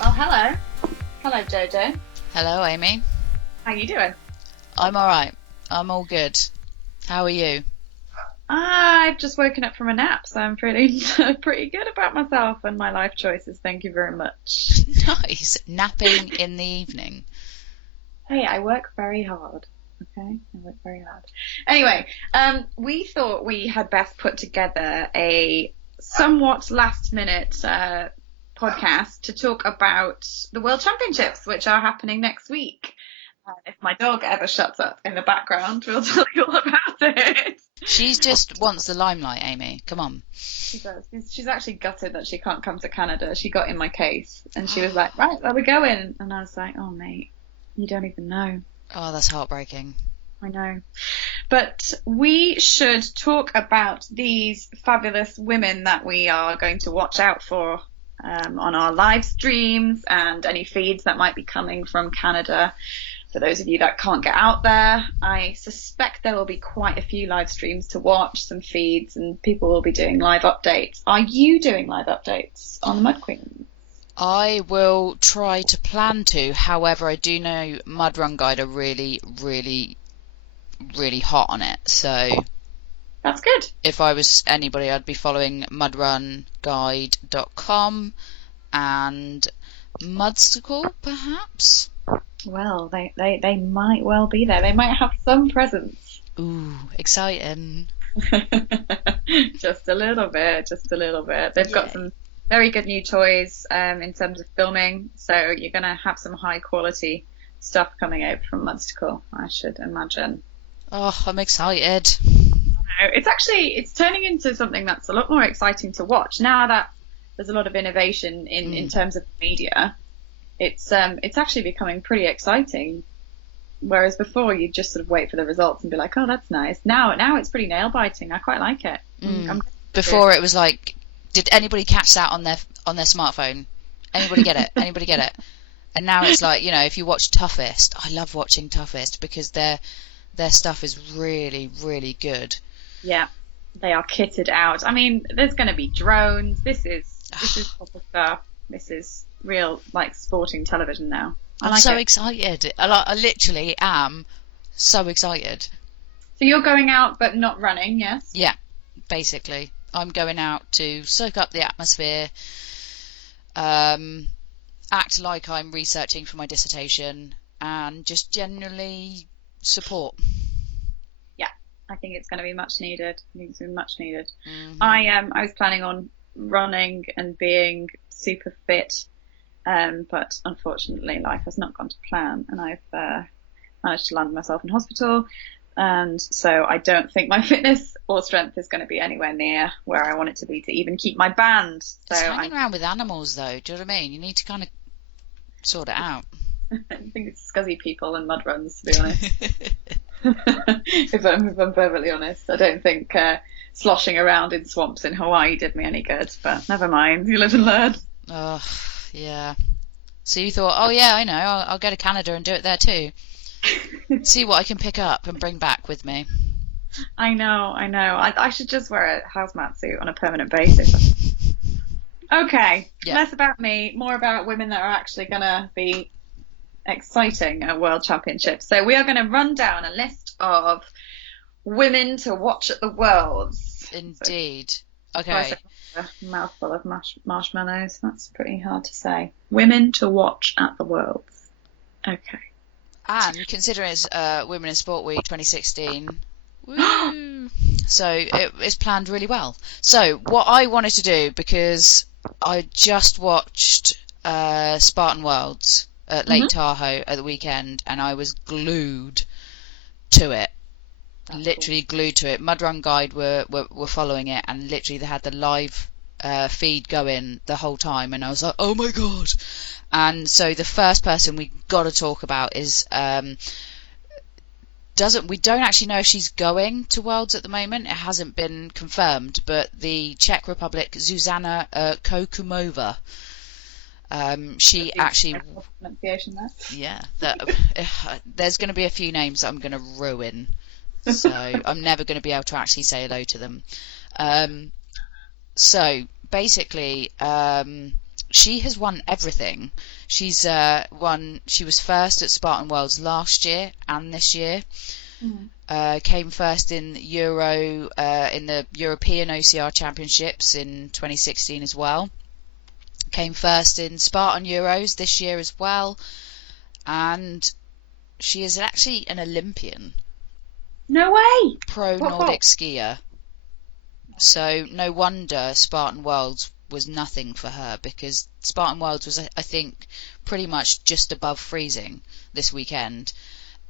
Well, hello. Hello, Jojo. Hello, Amy. How you doing? I'm alright. I'm all good. How are you? I've just woken up from a nap, so I'm pretty pretty good about myself and my life choices. Thank you very much. Nice. Napping in the evening. Hey, I work very hard. Okay, I work very hard. Anyway, we thought we had best put together a somewhat last-minute podcast to talk about the World Championships, which are happening next week. If my dog ever shuts up in the background, we'll tell you all about it. She just wants the limelight, Amy. Come on. She does. She's actually gutted that she can't come to Canada. She got in my case and she was like, right, where we going? And I was like, oh, mate, you don't even know. Oh, that's heartbreaking. I know. But we should talk about these fabulous women that we are going to watch out for on our live streams and any feeds that might be coming from Canada. For those of you that can't get out there, I suspect there will be quite a few live streams to watch, some feeds, and people will be doing live updates. Are you doing live updates on the Mud Queens? I will try to plan to. However, I do know Mud Run Guide are really, really, really hot on it. So that's good. If I was anybody, I'd be following mudrunguide.com and Mudstacle, perhaps. Well, they might well be there. They might have some presence. Ooh, exciting. Just a little bit. They've got some very good new toys in terms of filming, so you're going to have some high quality stuff coming out from Mudstacle, I should imagine. Oh, I'm excited. It's turning into something that's a lot more exciting to watch now that there's a lot of innovation in terms of media. It's actually becoming pretty exciting. Whereas before you'd just sort of wait for the results and be like, oh, that's nice. Now it's pretty nail biting. I quite like it. Before it was like, did anybody catch that on their smartphone? Anybody get it? Anybody get it? And now it's like, if you watch Toughest, I love watching Toughest because their stuff is really, really good. Yeah, they are kitted out. I mean, there's going to be drones. This is proper stuff. This is real, like, sporting television now. I'm so excited. I literally am so excited. So you're going out but not running, yes? Yeah, basically. I'm going out to soak up the atmosphere, act like I'm researching for my dissertation, and just generally support. Yeah, I think it's going to be much needed. Mm-hmm. I was planning on running and being super fit, but unfortunately life has not gone to plan, and I've managed to land myself in hospital, and so I don't think my fitness or strength is going to be anywhere near where I want it to be to even keep my band. So it's hanging around with animals though, do you know what I mean? You need to kind of sort it out. I think it's scuzzy people and mud runs, to be honest. if I'm perfectly honest, I don't think sloshing around in swamps in Hawaii did me any good, but never mind, you live and learn. Oh, yeah. So you thought, oh yeah, I know, I'll go to Canada and do it there too. See what I can pick up and bring back with me. I know. I should just wear a hazmat suit on a permanent basis. Okay, less about me, more about women that are actually going to be exciting at World Championships. So we are going to run down a list of women to watch at the Worlds. Indeed. Okay. A mouthful of marshmallows. That's pretty hard to say. Women to watch at the Worlds. Okay. And considering it's Women in Sport Week 2016, woo, so it's planned really well. So what I wanted to do, because I just watched Spartan Worlds at Lake Tahoe at the weekend, and I was glued to it. Literally glued to it. Mud Run Guide were following it, and literally they had the live feed going the whole time, and I was like, oh my god. And so the first person we got to talk about is we don't actually know if she's going to Worlds at the moment. It hasn't been confirmed, but the Czech Republic, Zuzana Kokumova, she actually pronunciation there. Yeah, there's going to be a few names that I'm going to ruin, so I'm never going to be able to actually say hello to them. So basically, she has won everything. She's won. She was first at Spartan Worlds last year and this year. Came first in in the European OCR Championships in 2016 as well. Came first in Spartan Euros this year as well, and she is actually an Olympian. No way! Pro Nordic skier. So no wonder Spartan Worlds was nothing for her, because Spartan Worlds was, I think, pretty much just above freezing this weekend,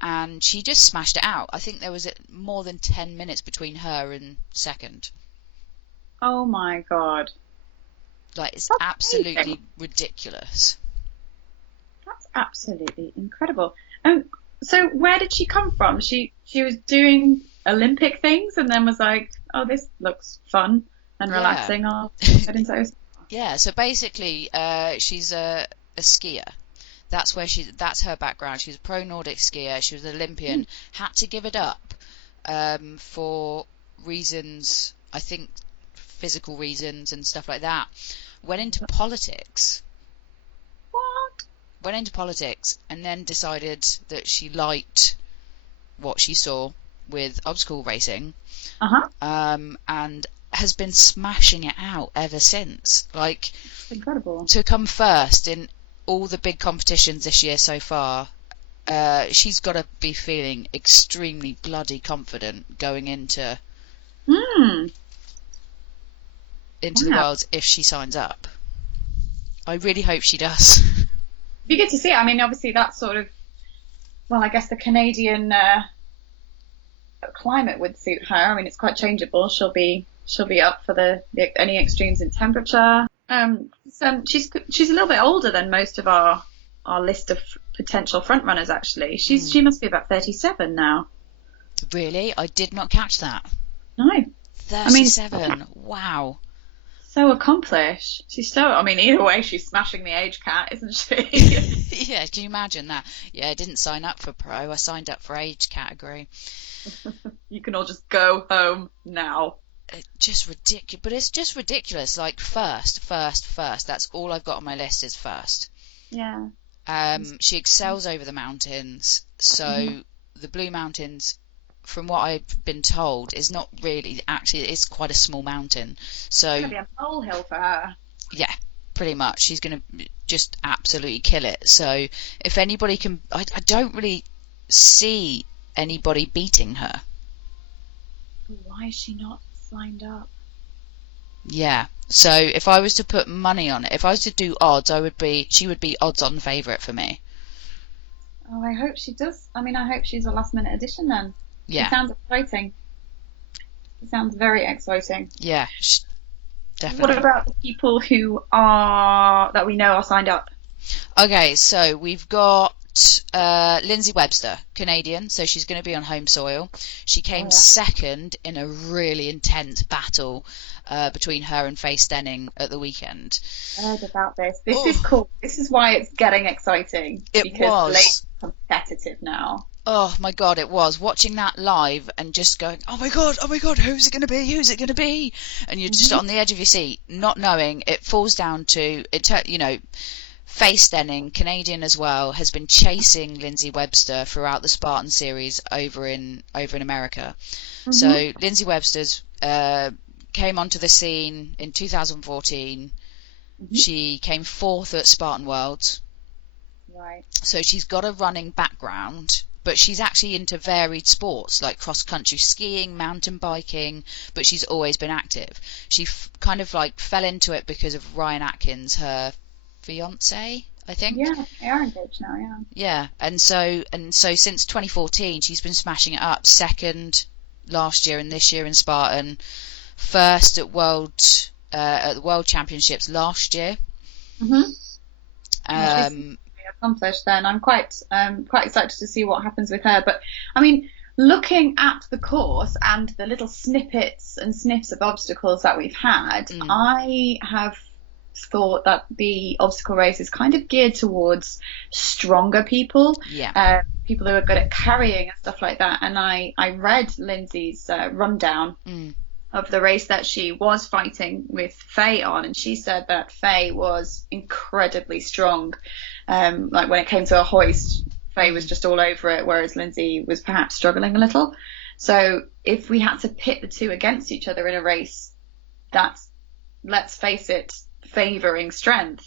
and she just smashed it out. I think there was more than 10 minutes between her and second. Oh my god. Like, it's That's absolutely amazing. Ridiculous. That's absolutely incredible. So where did she come from? She was doing Olympic things and then was like, oh, this looks fun and relaxing. I'll get into those. Yeah, so basically, she's a skier. That's her background. She's a pro Nordic skier. She was an Olympian. Had to give it up for reasons, I think, physical reasons and stuff like that. Went into politics. What? Went into politics and then decided that she liked what she saw with obstacle racing. And has been smashing it out ever since. Like, It's incredible. To come first in all the big competitions this year so far, she's got to be feeling extremely bloody confident going into the Worlds if she signs up. I really hope she does. Be good to see. I mean, obviously that's sort of, well, I guess the Canadian climate would suit her. I mean, it's quite changeable. She'll be up for any extremes in temperature. So she's a little bit older than most of our list of potential front runners. Actually, she must be about 37 now. Really, I did not catch that. No, 37. I mean, wow. So accomplished. Either way, she's smashing the age cat, isn't she? Yeah, can you imagine that? Yeah, I didn't sign up for pro. I signed up for age category. You can all just go home now. Just ridiculous. But it's just ridiculous. Like, first. That's all I've got on my list is first. Yeah. She excels over the mountains. So the Blue Mountains, from what I've been told, is not really, actually, it's quite a small mountain. So it's going to be a molehill for her. Yeah, pretty much. She's going to just absolutely kill it. So if anybody can, I don't really see anybody beating her. Why is she not signed up? Yeah. So if I was to put money on it, if I was to do odds, she would be odds-on favourite for me. Oh, I hope she does. I mean, I hope she's a last-minute addition then. Yeah. It sounds exciting. It sounds very exciting. Yeah, definitely. What about the people that we know are signed up? Okay, so we've got Lindsay Webster, Canadian, so she's going to be on home soil. She came second in a really intense battle between her and Faye Stenning at the weekend. I heard about this. This is cool. This is why it's getting exciting. Because Lake's competitive now. Oh my god, it was. Watching that live and just going, oh my god, who's it going to be? And you're just on the edge of your seat, not knowing. It falls down to, Faye Stenning, Canadian as well, has been chasing Lindsay Webster throughout the Spartan series over in America. So Lindsay Webster's came onto the scene in 2014. She came fourth at Spartan Worlds. Right. So she's got a running background, but she's actually into varied sports like cross-country skiing, mountain biking, but she's always been active. She kind of fell into it because of Ryan Atkins, her fiance, I think. Yeah, they are engaged now, yeah. Yeah, and so since 2014, she's been smashing it up. Second last year and this year in Spartan. First at the World Championships last year. Accomplished then. I'm quite excited to see what happens with her. But I mean, looking at the course and the little snippets and sniffs of obstacles that we've had, I have thought that the obstacle race is kind of geared towards stronger people, people who are good at carrying and stuff like that. And I read Lindsay's rundown, of the race that she was fighting with Faye on, and she said that Faye was incredibly strong. Like when it came to a hoist, Faye was just all over it, whereas Lindsay was perhaps struggling a little. So if we had to pit the two against each other in a race, that's, let's face it, favouring strength.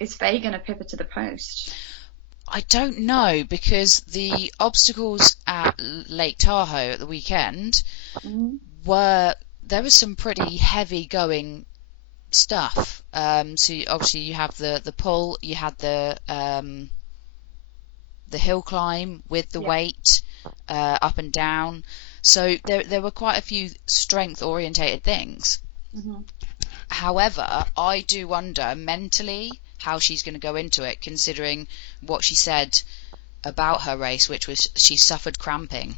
Is Faye going to pivot to the post? I don't know, because the obstacles at Lake Tahoe at the weekend there was some pretty heavy going stuff. So obviously you have the pull, you had the hill climb with the weight up and down. So there were quite a few strength orientated things. However, I do wonder mentally how she's going to go into it, considering what she said about her race, which was she suffered cramping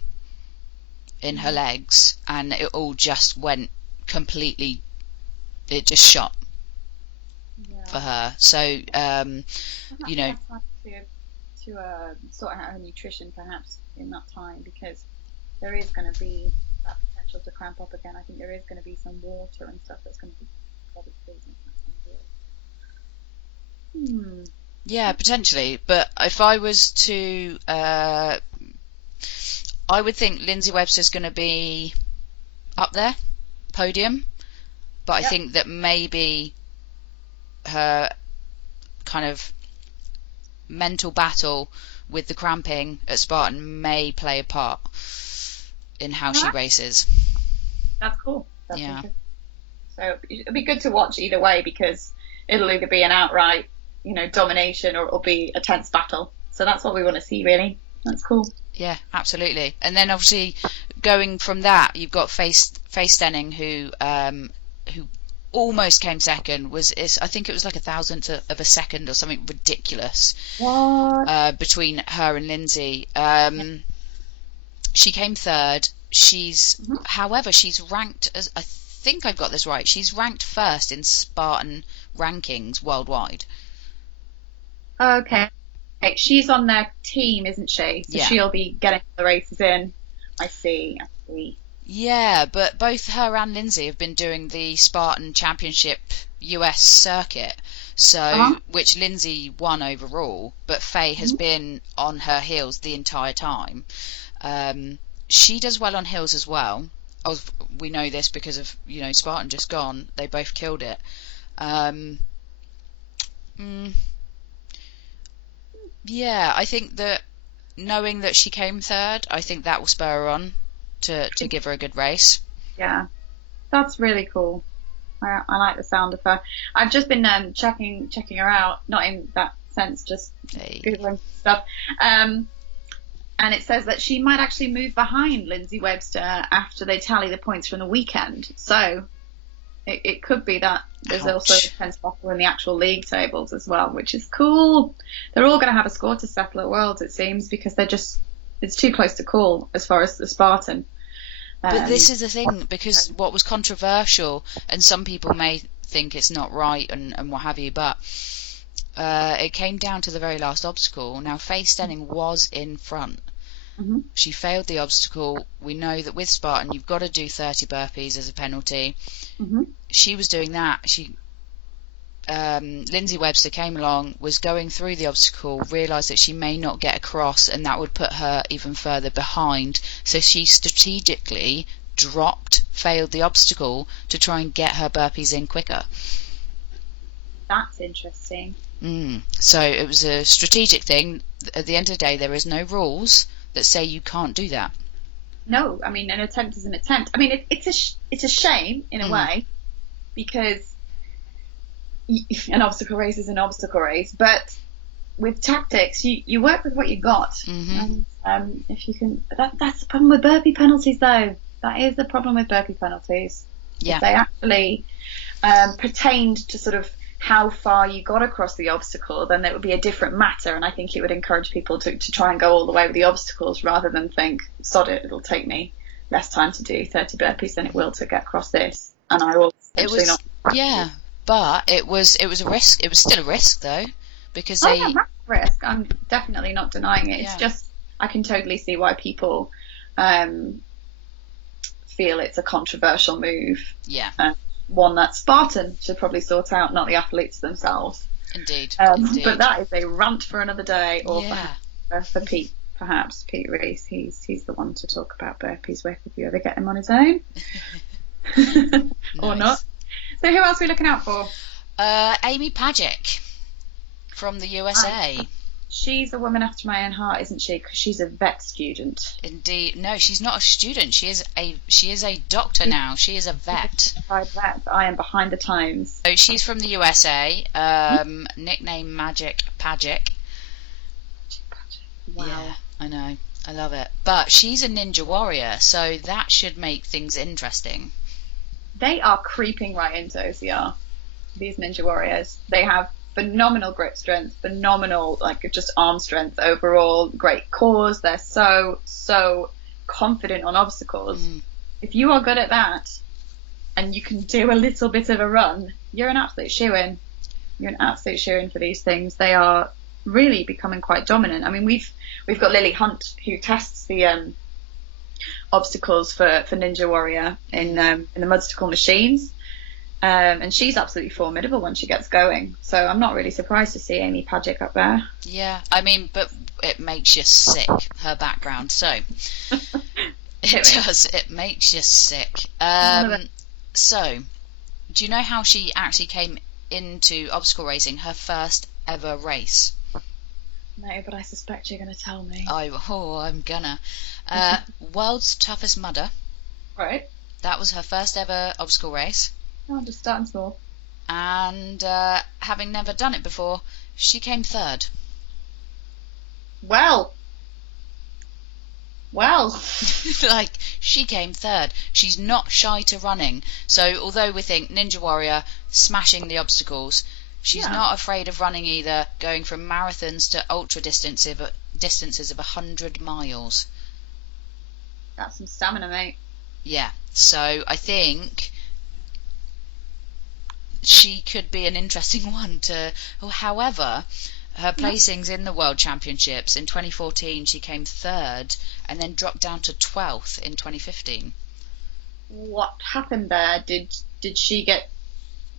in her legs, and it all just went completely, it just shot for her. So you know, to sort out her nutrition perhaps in that time, because there is going to be that potential to cramp up again. I think there is going to be some water and stuff that's going to be probably freezing. Yeah, potentially. But if I was to, I would think Lindsay Webster's going to be up there, podium. But I think that maybe her kind of mental battle with the cramping at Spartan may play a part in how she races. That's cool. That's interesting. So it'll be good to watch either way, because it'll either be an outright, domination, or it'll be a tense battle. So that's what we want to see, really. That's cool. Yeah, absolutely. And then obviously going from that, you've got Faye Stenning, who almost came second. I think it was like a thousandth of a second or something ridiculous. What? Between her and Lindsay. She came third. However, she's ranked as, I think I've got this right, she's ranked first in Spartan rankings worldwide. Okay. She's on their team, isn't she? So she'll be getting the races in. I see. Yeah, but both her and Lindsay have been doing the Spartan Championship US circuit, so which Lindsay won overall, but Faye has been on her heels the entire time. She does well on hills as well. We know this because of Spartan just gone. They both killed it. Yeah, I think that knowing that she came third, I think that will spur her on to give her a good race. Yeah, that's really cool. I like the sound of her. I've just been checking her out, not in that sense, just Googling stuff. And it says that she might actually move behind Lindsay Webster after they tally the points from the weekend. So it could be that there's also a tense battle in the actual league tables as well, which is cool. They're all going to have a score to settle at Worlds, it seems, because it's too close to call as far as the Spartan. But this is the thing, because what was controversial, and some people may think it's not right and what have you, but it came down to the very last obstacle. Now, Faye Stenning was in front. She failed the obstacle. We know that with Spartan, you've got to do 30 burpees as a penalty. She was doing that. Lindsay Webster came along, was going through the obstacle, realised that she may not get across, and that would put her even further behind. So she strategically failed the obstacle to try and get her burpees in quicker. That's interesting. So it was a strategic thing. At the end of the day, there is no rules that say you can't do that. No, I mean, an attempt is an attempt. I mean, it's a shame in a way, because an obstacle race is an obstacle race, but with tactics, you work with what you got. And if you can, that's the problem with burpee penalties, though. That is the problem with burpee penalties. Yeah. If they actually pertained to sort of how far you got across the obstacle, then it would be a different matter, and I think it would encourage people to try and go all the way with the obstacles rather than think, sod it, it'll take me less time to do 30 burpees than it will to get across this, and I will actually not. Yeah, but it was a risk. It was still a risk, though, because that's a risk. I'm definitely not denying it. It's just, I can totally see why people feel it's a controversial move. Yeah. One that Spartan should probably sort out, not the athletes themselves. Indeed. But that is a rant for another day, or for Pete, perhaps. Pete Reese, he's the one to talk about burpees with if you ever get him on his own. Or not. So who else are we looking out for? Amy Pajic from the USA. She's a woman after my own heart, isn't she? Because she's a vet student. Indeed. No, she's not a student. She is a doctor now. She is a vet. Vet. I am behind the times. So she's from the USA. Nickname Magic Pajic. Wow. Yeah, I know. I love it. But she's a ninja warrior, so that should make things interesting. They are creeping right into OCR. These ninja warriors. They have phenomenal grip strength, phenomenal just arm strength overall, great cores. They're so confident on obstacles. If you are good at that and you can do a little bit of a run, you're an absolute shoo-in. You're an absolute shoo-in for these things. They are really becoming quite dominant. I mean, we've got Lily Hunt, who tests the obstacles for Ninja Warrior in the mudsticle machines. And she's absolutely formidable when she gets going. So I'm not really surprised to see Amy Pajic up there. Yeah, I mean, but it makes you sick, her background. So it does. It makes you sick. So, do you know how she actually came into obstacle racing, her first ever race? No, but I suspect you're going to tell me. I'm gonna. World's Toughest Mudder. Right. That was her first ever obstacle race. Oh, just starting small. And having never done it before, she came third. Well. She came third. She's not shy to running. So although we think Ninja Warrior, smashing the obstacles, she's not afraid of running either, going from marathons to ultra distances of 100 miles. That's some stamina, mate. Yeah. So I think she could be an interesting one to. However, her placings in the World Championships in 2014, she came third and then dropped down to 12th in 2015. What happened there? Did she get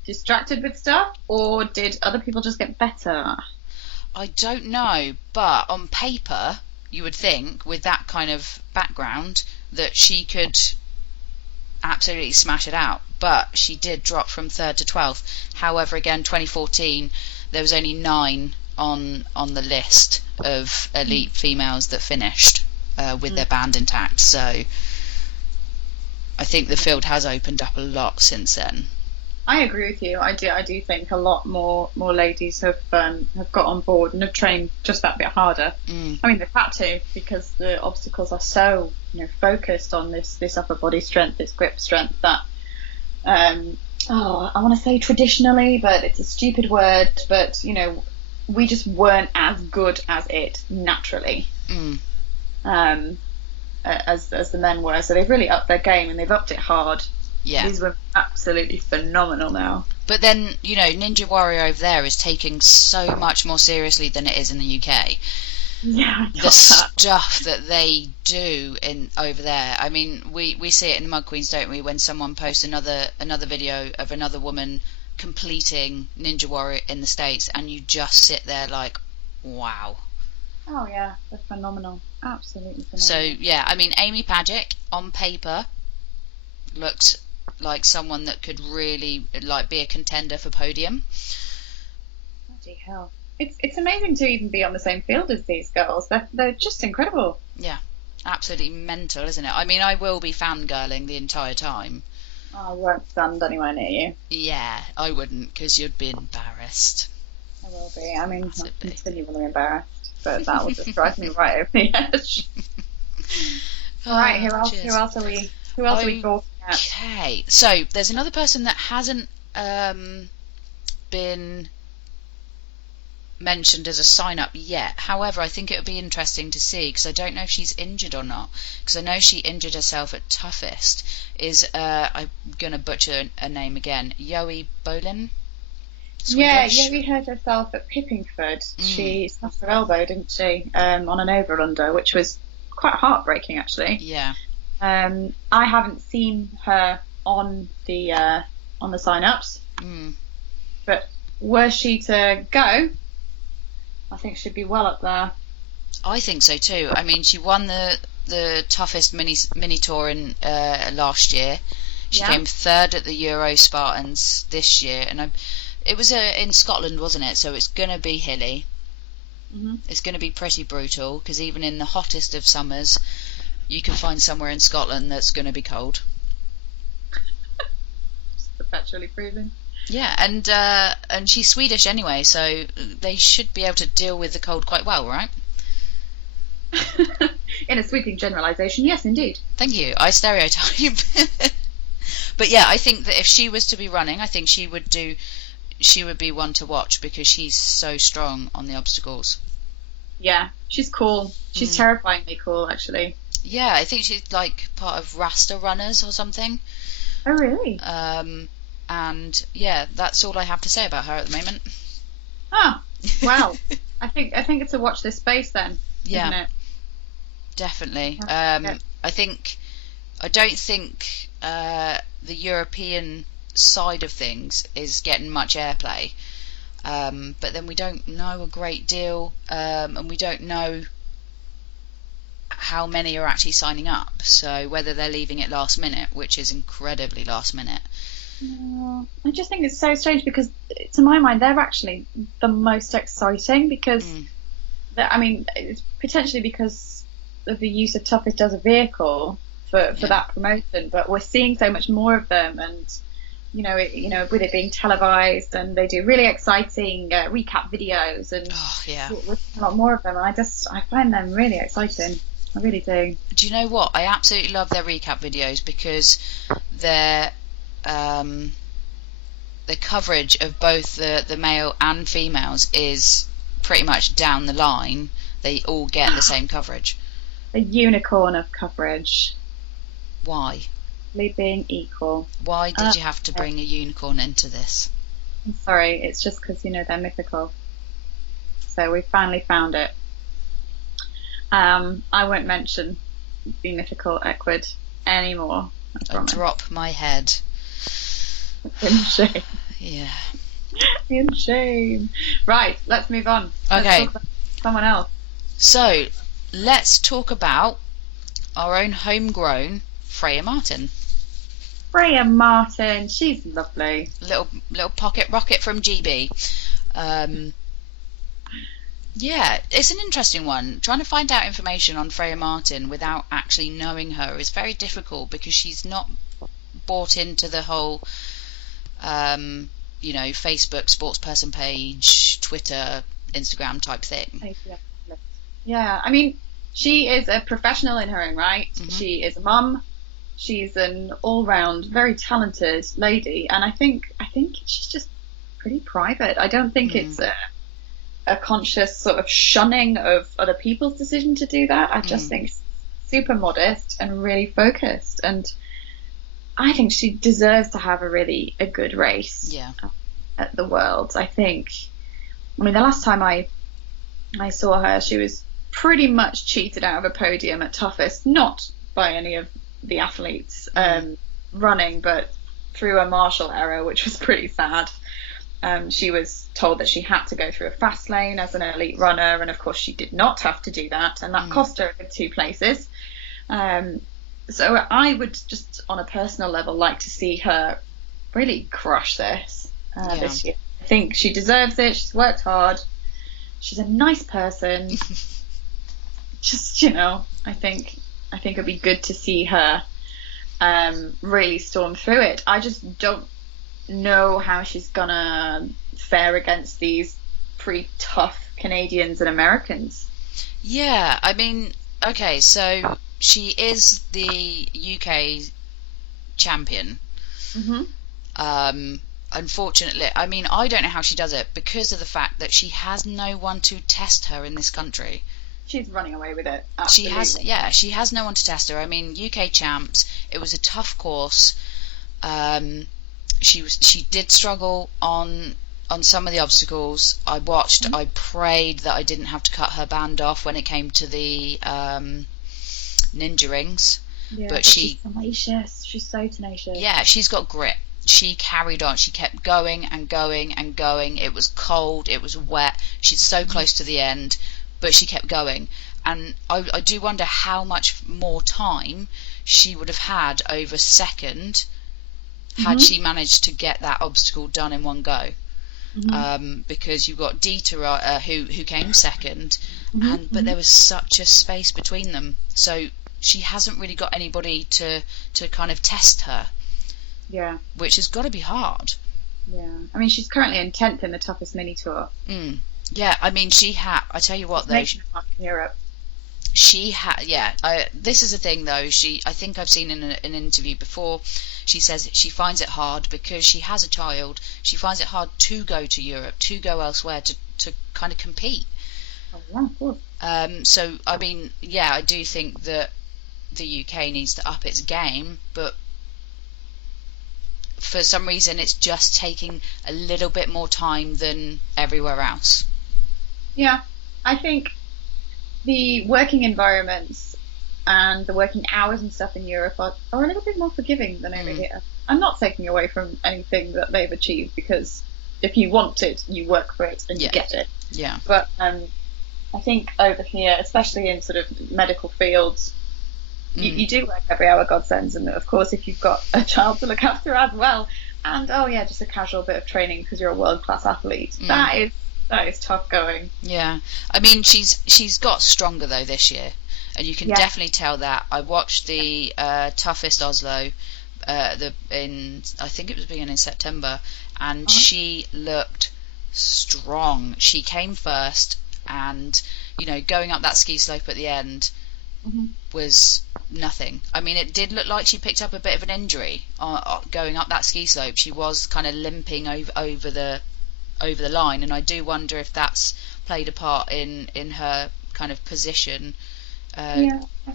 distracted with stuff, or did other people just get better? I don't know, but on paper, you would think with that kind of background that she could absolutely smash it out, but she did drop from 3rd to 12th. However, again, 2014, there was only 9 on the list of elite females that finished with their band intact. So I think the field has opened up a lot since then. I agree with you. I do think a lot more ladies have got on board and have trained just that bit harder. I mean, they've had to, because the obstacles are so focused on this upper body strength, this grip strength that I want to say traditionally, but it's a stupid word, but we just weren't as good as it naturally as the men were. So they've really upped their game, and they've upped it hard. Yeah. These were absolutely phenomenal now. But then, Ninja Warrior over there is taken so much more seriously than it is in the UK. Yeah, the stuff that they do over there. I mean, we see it in the Mud Queens, don't we? When someone posts another video of another woman completing Ninja Warrior in the States, and you just sit there like, wow. Oh yeah, they're phenomenal. Absolutely phenomenal. So yeah, I mean, Amy Pajic on paper looked like someone that could really be a contender for podium. Bloody hell. It's amazing to even be on the same field as these girls. They're just incredible. Yeah, absolutely mental, isn't it? I mean, I will be fangirling the entire time. I won't stand anywhere near you. Yeah, I wouldn't, because you'd be embarrassed. I will be. I mean, I'm continually embarrassed, but that will just drive me right over the edge. Alright, who else are we talking at? Okay, so there's another person that hasn't been mentioned as a sign-up yet. However, I think it would be interesting to see, because I don't know if she's injured or not, because I know she injured herself at Toughest, is I'm going to butcher a name again, Yoe Bolin? Swedish. Yeah, Yoe hurt herself at Pippingford. She smashed her elbow, didn't she, on an over-under, which was quite heartbreaking, actually. Yeah. I haven't seen her on the sign-ups, but were she to go, I think she'd be well up there. I think so too. I mean, she won the toughest mini tour in last year. She came third at the Euro Spartans this year, and it was in Scotland, wasn't it? So it's gonna be hilly. It's gonna be pretty brutal, because even in the hottest of summers, you can find somewhere in Scotland that's gonna be cold. Just perpetually freezing. Yeah, and she's Swedish anyway, so they should be able to deal with the cold quite well, right? In a sweeping generalisation, yes, indeed. Thank you. I stereotype. But yeah, I think that if she was to be running, I think she would be one to watch, because she's so strong on the obstacles. Yeah, she's cool. She's terrifyingly cool, actually. Yeah, I think she's like part of Rasta Runners or something. Oh, really? And yeah, that's all I have to say about her at the moment. Oh, wow. I think it's a watch this space then, isn't it? Definitely. I don't think the European side of things is getting much airplay, but then we don't know a great deal, and we don't know how many are actually signing up, so whether they're leaving it last minute, which is incredibly last minute. I just think it's so strange, because to my mind they're actually the most exciting, because it's potentially because of the use of toughest as a vehicle for that promotion, but we're seeing so much more of them, and with it being televised, and they do really exciting recap videos, and we're seeing a lot more of them, and I find them really exciting. I really do. Do you know what? I absolutely love their recap videos, because their coverage of both the male and females is pretty much down the line. They all get the same coverage. A unicorn of coverage. Why? Being equal. Why did you have to bring a unicorn into this? I'm sorry, it's just because they're mythical. So we finally found it. I won't mention the mythical equid anymore. I drop my head. In shame. Yeah. In shame. Right, let's move on. Okay. Let's talk about someone else. So, let's talk about our own homegrown Freya Martin. Freya Martin, she's lovely. Little pocket rocket from GB. Yeah, it's an interesting one. Trying to find out information on Freya Martin without actually knowing her is very difficult, because she's not bought into the whole, Facebook sports person page, Twitter, Instagram type thing. Yeah, I mean, she is a professional in her own right. She is a mum. She's an all-round, very talented lady, and I think she's just pretty private. I don't think it's a conscious sort of shunning of other people's decision to do that. I just think she's super modest and really focused, and I think she deserves to have a good race at the Worlds. I mean, the last time I saw her, she was pretty much cheated out of a podium at toughest, not by any of the athletes running, but through a marshal error, which was pretty sad. She was told that she had to go through a fast lane as an elite runner, and of course she did not have to do that, and that cost her 2 places. So I would just, on a personal level, like to see her really crush this year. I think she deserves it. She's worked hard. She's a nice person. Just, I think it'd be good to see her really storm through it. I just don't know how she's gonna fare against these pretty tough Canadians and Americans. Yeah, I mean, okay, so she is the UK champion. Unfortunately, I mean, I don't know how she does it, because of the fact that she has no one to test her in this country. She's running away with it. Absolutely. She has no one to test her. I mean, UK champs, it was a tough course. She did struggle on some of the obstacles. I watched. I prayed that I didn't have to cut her band off when it came to the ninja rings, Yeah, but she's tenacious. She's so tenacious. yeah, she's got grit. She carried on. She kept going and going and going. It was cold. It was wet. She's so close to the end, but she kept going. And I do wonder how much more time she would have had over second had she managed to get that obstacle done in one go. Because you've got Dieter who came second, but there was such a space between them. So she hasn't really got anybody to kind of test her. Yeah. Which has got to be hard. Yeah. I mean, she's currently in 10th in the toughest mini tour. Yeah, I mean, I tell you what, though. Making it up in Europe. She had, yeah. This is the thing, though. I think I've seen in an interview before. She says she finds it hard because she has a child. She finds it hard to go to Europe, to go elsewhere, to kind of compete. Oh, yeah, of course. So I mean, yeah, I do think that the UK needs to up its game, but for some reason it's just taking a little bit more time than everywhere else. Yeah, I think the working environments and the working hours and stuff in Europe are a little bit more forgiving than over here. I'm not taking away from anything that they've achieved, because if you want it, you work for it and you get it. Yeah. But I think over here, especially in sort of medical fields, you do work every hour God sends, and of course if you've got a child to look after as well, and just a casual bit of training because you're a world-class athlete, that is tough going. Yeah, I mean she's got stronger though this year, and you can definitely tell that. I watched the toughest Oslo I think it was beginning in September, and she looked strong. She came first, and going up that ski slope at the end was nothing. I mean, it did look like she picked up a bit of an injury going up that ski slope. She was kind of limping over the line, and I do wonder if that's played a part in her kind of position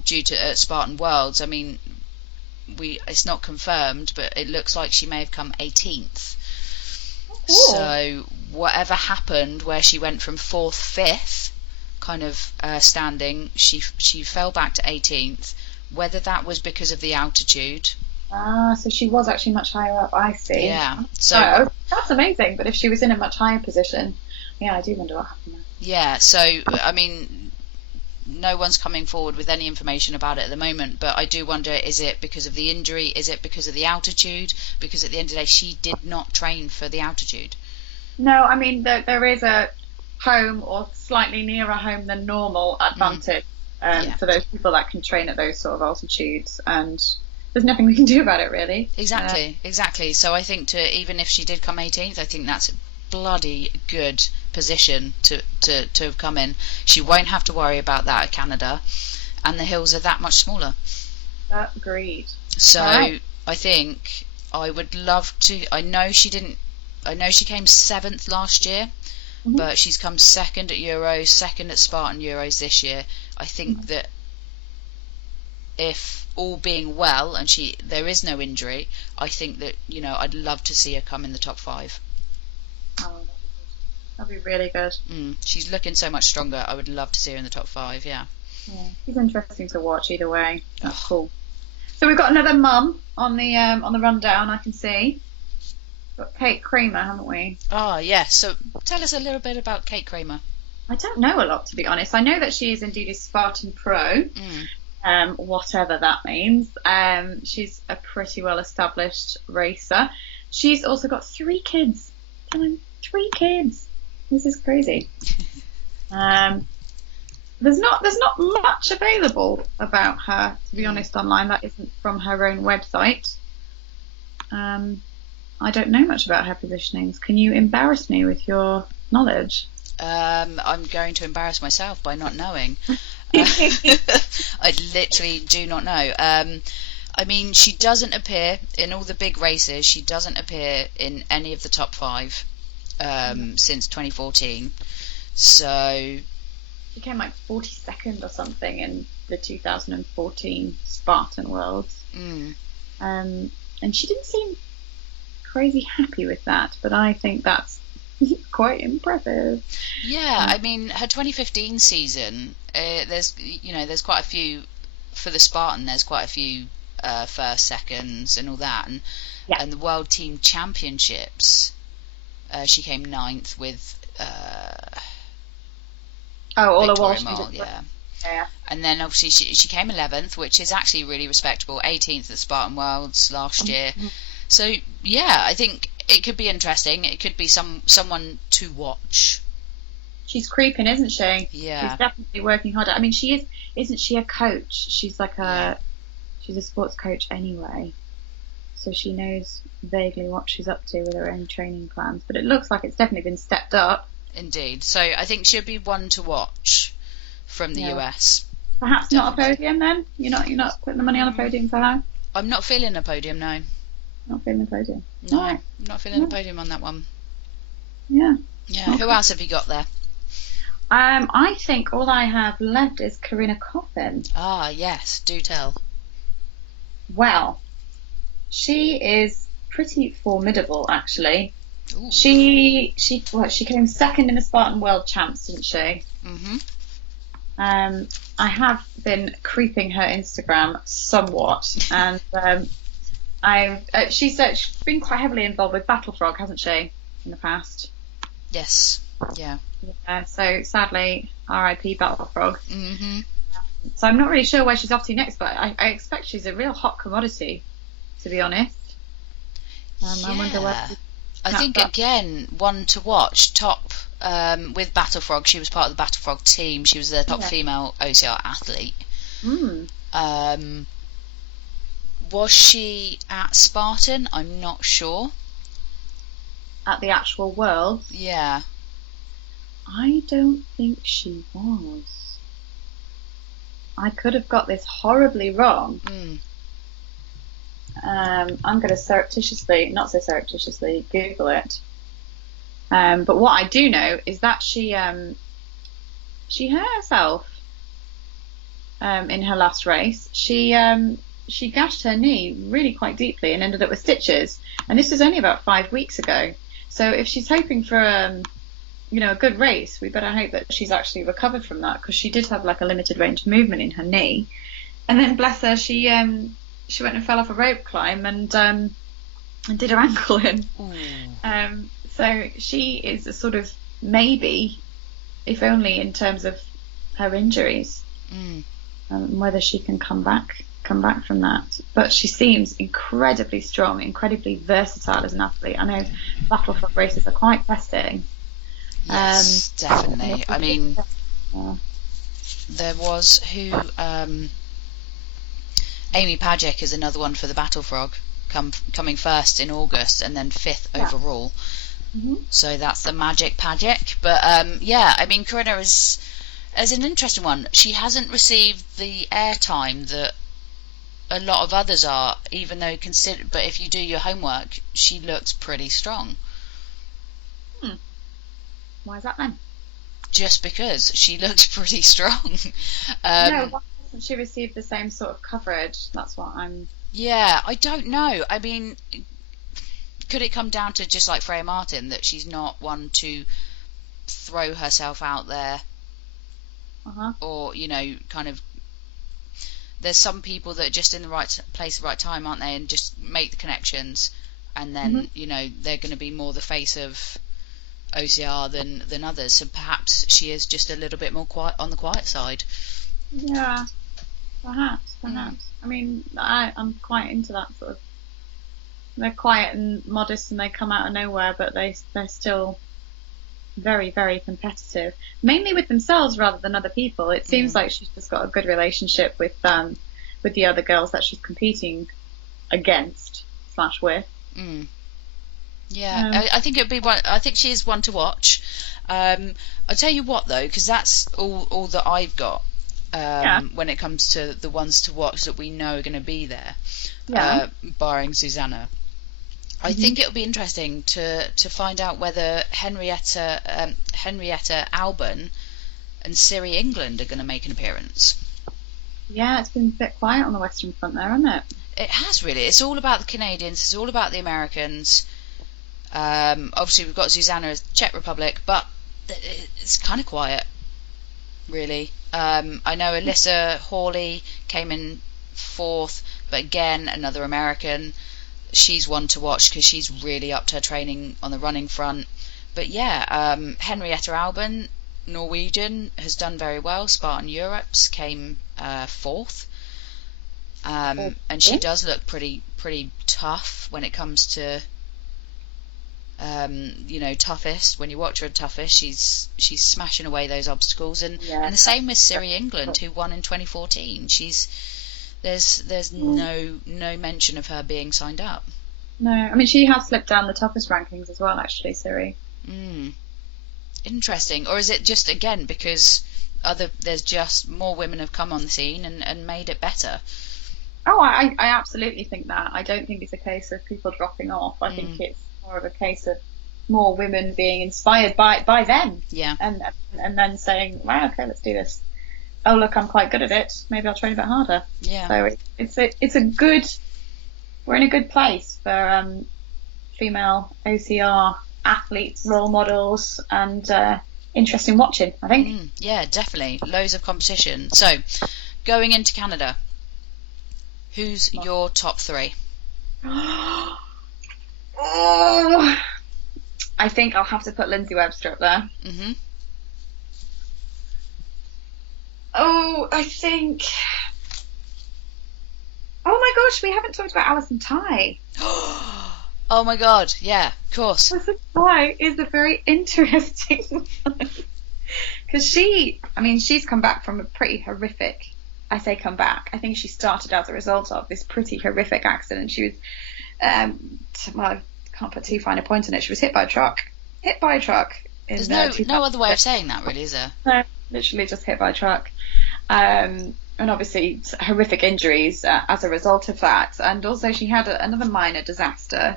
due to Spartan Worlds. I mean, it's not confirmed, but it looks like she may have come 18th. Oh, cool. So whatever happened where she went from 4th, 5th kind of standing, she fell back to 18th. Whether that was because of the altitude. So she was actually much higher up. I see. Yeah. So that's amazing. But if she was in a much higher position, I do wonder what happened there. Yeah. So I mean, no one's coming forward with any information about it at the moment. But I do wonder: is it because of the injury? Is it because of the altitude? Because at the end of the day, she did not train for the altitude. No, I mean there is a home or slightly nearer home than normal advantage for those people that can train at those sort of altitudes, and there's nothing we can do about it really. Exactly. So I think even if she did come 18th, I think that's a bloody good position to have come in. She won't have to worry about that at Canada, and the hills are that much smaller. Agreed. So I think I would love to. I know she came 7th last year. But she's come 2nd at Euros, 2nd at Spartan Euros this year. I think that if all being well and there is no injury, I think that I'd love to see her come in the top 5. Oh, that'd be really good. She's looking so much stronger. I would love to see her in the top 5. Yeah. She's interesting to watch either way. That's cool. So we've got another mum on the rundown. I can see. We've got Kate Kramer, haven't we? Oh, yes. So tell us a little bit about Kate Kramer. I don't know a lot, to be honest. I know that she is indeed a Spartan Pro, whatever that means. She's a pretty well-established racer. She's also got 3 kids. 3 kids. This is crazy. There's not much available about her, to be honest, online. That isn't from her own website. I don't know much about her positionings. Can you embarrass me with your knowledge? I'm going to embarrass myself by not knowing. I literally do not know. I mean, she doesn't appear in all the big races. She doesn't appear in any of the top 5 since 2014. So she came like 42nd or something in the 2014 Spartan Worlds. And she didn't seem crazy happy with that, but I think that's quite impressive. Yeah, I mean, her 2015 season, there's quite a few for the Spartan, there's quite a few first, seconds, and all that, and the World Team Championships, she came 9th with Ola Victoria Walsh. Mole, Yeah. And then obviously she came 11th, which is actually really respectable. 18th at the Spartan Worlds last year. So yeah, I think it could be interesting. It could be someone to watch. She's creeping, isn't she? Yeah. She's definitely working harder. I mean, isn't she a coach? She's like she's a sports coach anyway. So she knows vaguely what she's up to with her own training plans. But it looks like it's definitely been stepped up. Indeed. So I think she'll be one to watch from the US. Perhaps definitely. Not a podium then? You're not putting the money on a podium for her? I'm not feeling a podium, no. Not feeling a podium? No, I'm not feeling a podium on that one. Yeah. Yeah. Okay. Who else have you got there? I think all I have left is Corinna Coffin. Ah, yes. Do tell. Well, she is pretty formidable, actually. Ooh. She came second in the Spartan World Champs, didn't she? Mhm. I have been creeping her Instagram somewhat, and she's been quite heavily involved with Battle Frog, hasn't she, in the past? Yes. Yeah. Yeah. So sadly, R.I.P. Battle Frog. Mhm. So I'm not really sure where she's off to next, but I expect she's a real hot commodity, to be honest. I wonder where. I think again, one to watch. Top with Battle Frog. She was part of the Battle Frog team. She was the top female OCR athlete. Was she at Spartan? I'm not sure. At the actual World? Yeah. I don't think she was. I could have got this horribly wrong. I'm going to not so surreptitiously, Google it. But what I do know is that she hurt herself in her last race. She gashed her knee really quite deeply and ended up with stitches. And this was only about 5 weeks ago. So if she's hoping for a good race, we better hope that she's actually recovered from that, because she did have like a limited range of movement in her knee. And then bless her, she went and fell off a rope climb and did her ankle in. So she is a sort of maybe, if only in terms of her injuries, whether she can come back from that. But she seems incredibly strong, incredibly versatile as an athlete. I know Battle Frog races are quite testing. Yes, definitely. I mean, there was Amy Pajic is another one for the Battle Frog, coming first in August and then 5th overall. So that's the Magic Pajic. But I mean, Corinna is an interesting one. She hasn't received the airtime that a lot of others are, even though but if you do your homework, she looks pretty strong. Why is that then? Just because she looks pretty strong. No, why hasn't she received the same sort of coverage? That's what I'm... Yeah, I don't know. I mean, could it come down to just like Freya Martin, that she's not one to throw herself out there? Or, kind of... There's some people that are just in the right place at the right time, aren't they? And just make the connections. And then, they're going to be more the face of OCR than others, so perhaps she is just a little bit more quiet on the quiet side. Yeah, perhaps. I mean, I'm quite into that sort of. They're quiet and modest, and they come out of nowhere, but they're still very, very competitive, mainly with themselves rather than other people. It seems like she's just got a good relationship with the other girls that she's competing against / with. Yeah, I think it'd be one. I think she is one to watch. I'll tell you what though, because that's all that I've got when it comes to the ones to watch that we know are going to be there, barring Susanna. I think it'll be interesting to find out whether Henrietta Albon and Siri England are going to make an appearance. Yeah, it's been a bit quiet on the Western Front there, hasn't it? It has really. It's all about the Canadians. It's all about the Americans. Obviously, we've got Susanna as Czech Republic, but it's kind of quiet, really. I know Alyssa Hawley, came in 4th, but again, another American. She's one to watch because she's really upped her training on the running front. But yeah, Henrietta Alban, Norwegian, has done very well. Spartan Europes came 4th. And she does look pretty tough when it comes to toughest. When you watch her at toughest, she's smashing away those obstacles, and the same with Siri England, who won in 2014. There's no mention of her being signed up. No, I mean, she has slipped down the toughest rankings as well, actually, Siri. Interesting. Or is it just, again, because there's just more women have come on the scene and made it better? Oh, I absolutely think that. I don't think it's a case of people dropping off. I think it's more of a case of more women being inspired by them. Yeah. And then saying, wow, okay, let's do this. Oh, look, I'm quite good at it. Maybe I'll train a bit harder. Yeah. So it's a good. We're in a good place for female OCR athletes, role models, and interesting watching, I think. Yeah, definitely. Loads of competition. So, going into Canada, who's your top 3? Oh, I think I'll have to put Lindsay Webster up there. Oh, I think. Oh my gosh, we haven't talked about Alison Tai. Oh my god, yeah, of course. Alison Tai is a very interesting one. Because she's come back from a pretty horrific. I say come back. I think she started as a result of this pretty horrific accident. She was, I can't put too fine a point on it. She was hit by a truck. There's no other way of saying that, really, is there? No, literally just hit by a truck. And obviously horrific injuries as a result of that. And also she had another minor disaster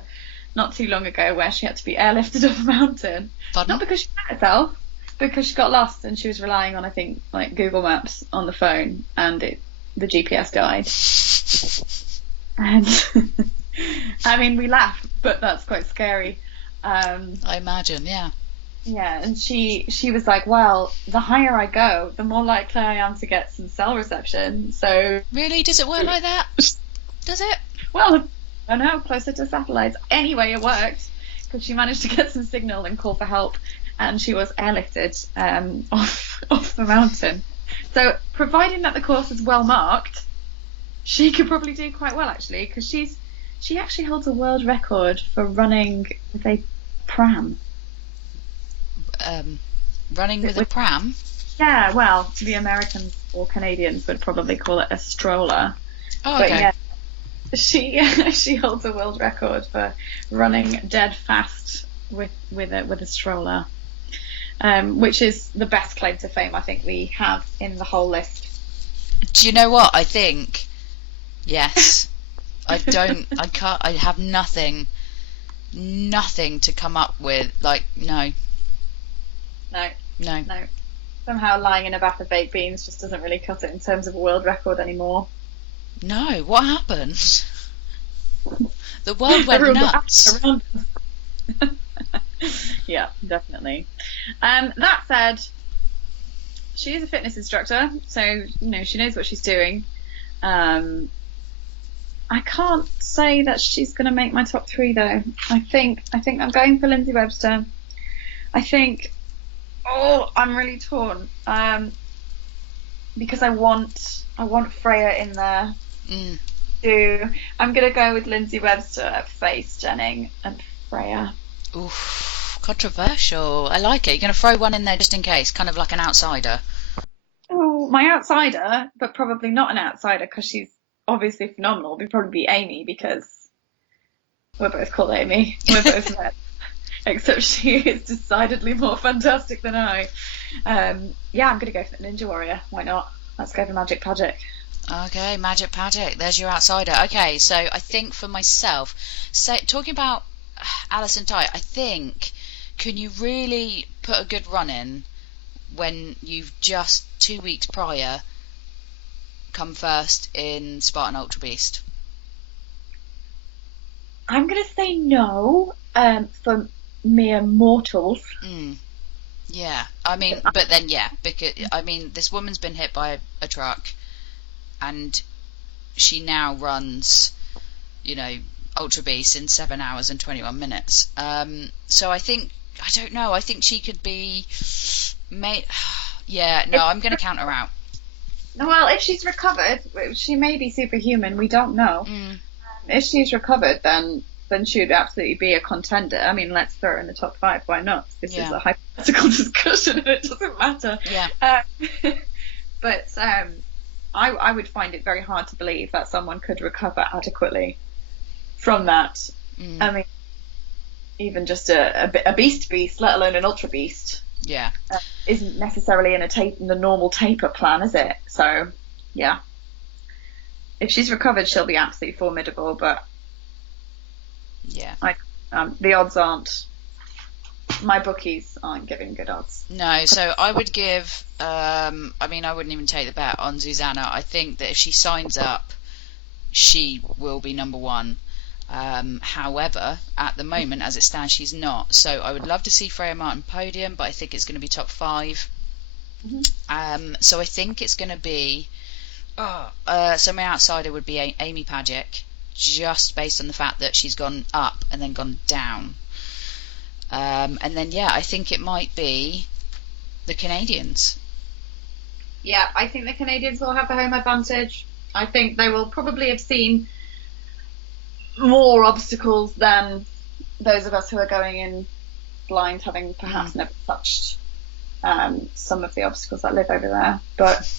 not too long ago where she had to be airlifted off a mountain. Pardon? Not because she hurt herself, because she got lost and she was relying on, I think, like Google Maps on the phone, and the GPS died. And I mean, we laugh, but that's quite scary. I imagine, yeah. Yeah, and she was like, well, the higher I go, the more likely I am to get some cell reception. So really, does it work like that? Does it? Well, I don't know, closer to satellites. Anyway, it worked because she managed to get some signal and call for help, and she was airlifted off the mountain. So, providing that the course is well marked, she could probably do quite well, actually, because she actually holds a world record for running with a pram. Running with a pram? Yeah, well, the Americans or Canadians would probably call it a stroller. Oh, okay. But yeah, she holds a world record for running dead fast with a stroller, which is the best claim to fame I think we have in the whole list. Do you know what? I think yes. I have nothing to come up with. Like, no. Somehow lying in a bath of baked beans just doesn't really cut it in terms of a world record anymore. No, what happened? The world went nuts. Yeah, definitely. That said, she is a fitness instructor, so she knows what she's doing. I can't say that she's going to make my top 3 though. I think I'm going for Lindsay Webster. I think. Oh, I'm really torn. Because I want Freya in there. I'm gonna go with Lindsay Webster, Faith Jennings, and Freya. Oof, controversial. I like it. You're gonna throw one in there just in case, kind of like an outsider. Oh, my outsider, but probably not an outsider because she's obviously phenomenal. Would probably be Amy, because we're both called Amy. We're both men. Except she is decidedly more fantastic than I. Yeah, I'm going to go for the Ninja Warrior. Why not? Let's go for Magic Paget. Okay, Magic Paget. There's your outsider. Okay, so I think for myself, talking about Alison Tai, I think, can you really put a good run in when you've just 2 weeks prior come first in Spartan Ultra Beast? I'm going to say no, for mere mortals. Yeah, I mean, but then yeah, because I mean, this woman's been hit by a truck. and she now runs, Ultra Beast in 7 hours and 21 minutes. So I think, I don't know, I think she could be I'm going to count her out. Well, if she's recovered, she may be superhuman. We don't know. If she's recovered, then she would absolutely be a contender. I mean, let's throw her in the top 5. Why not? This is a hypothetical discussion, and it doesn't matter. Yeah. But I would find it very hard to believe that someone could recover adequately from that. I mean, even just a beast, let alone an ultra beast. Yeah. Isn't necessarily in the normal taper plan, is it? So, yeah. If she's recovered, she'll be absolutely formidable, but yeah, the odds aren't. My bookies aren't giving good odds. No, so I would give. I wouldn't even take the bet on Susanna. I think that if she signs up, she will be number 1. However, at the moment, as it stands, she's not. So I would love to see Freya Martin podium, but I think it's going to be top 5. So I think it's going to be. So my outsider would be Amy Pagic, just based on the fact that she's gone up and then gone down. And then I think it might be the Canadians. Yeah, I think the Canadians will have the home advantage. I think they will probably have seen more obstacles than those of us who are going in blind, having perhaps never touched some of the obstacles that live over there. But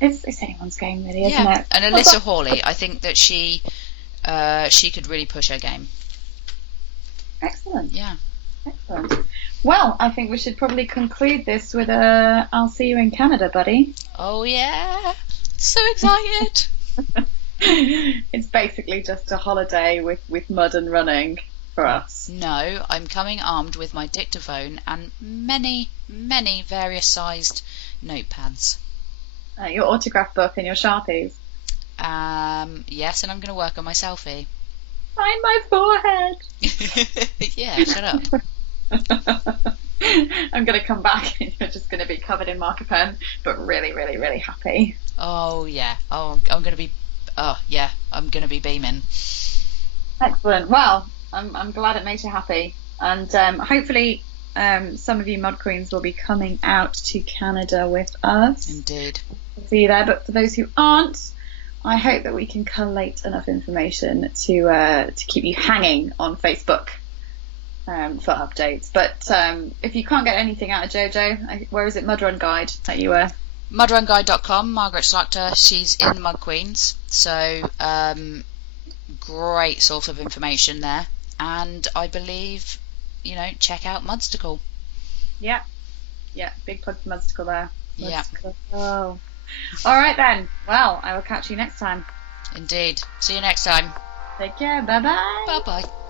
it's anyone's game, really, isn't it? And Alyssa Hawley, I think that she could really push her game. Excellent. Yeah. Excellent. Well, I think we should probably conclude this with I'll see you in Canada, buddy. Oh yeah, so excited. It's basically just a holiday with mud and running for us. No, I'm coming armed with my dictaphone and many, many various sized notepads. Your autograph book and your Sharpies. Yes, and I'm going to work on my selfie. Find my forehead. Yeah, shut up. I'm going to come back and you're just going to be covered in marker pen, but really, really, really happy. Oh yeah. I'm going to be beaming. Excellent. Well, I'm glad it made you happy, and hopefully some of you Mod Queens will be coming out to Canada with us. Indeed. See you there. But for those who aren't, I hope that we can collate enough information to keep you hanging on Facebook for updates. But if you can't get anything out of Jojo, where is it? Mudrun Guide that you were? Mudrunguide.com. Margaret Slaughter, she's in the Mud Queens, so great source of information there. And I believe, check out Mudstacle. Yeah, big plug for Mudstacle there. Mudstacle. Yeah. Oh. All right then. Well, I will catch you next time. Indeed. See you next time. Take care. Bye bye. Bye bye.